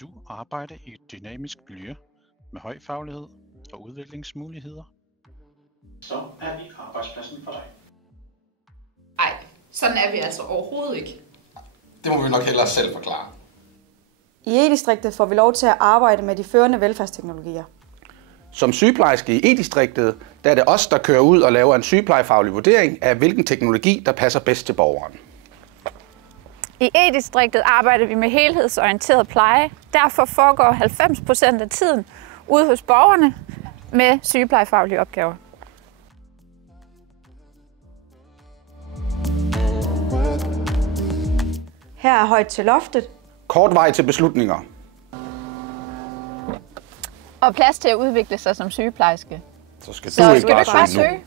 du arbejde i et dynamisk miljø med høj faglighed og udviklingsmuligheder, så er vi arbejdspladsen for dig. Nej, sådan er vi altså overhovedet ikke. Det må vi nok hellere selv forklare. I E-distriktet får vi lov til at arbejde med de førende velfærdsteknologier. Som sygeplejerske i E-distriktet, der er det os, der kører ud og laver en sygeplejefaglig vurdering af, hvilken teknologi, der passer bedst til borgeren. I E-distriktet arbejder vi med helhedsorienteret pleje. Derfor foregår 90% af tiden ude hos borgerne med sygeplejefaglige opgaver. Her er højt til loftet. Kort vej til beslutninger. Og plads til at udvikle sig som sygeplejerske. Så skal Så du ikke skal du bare ikke bare søge nu. søge?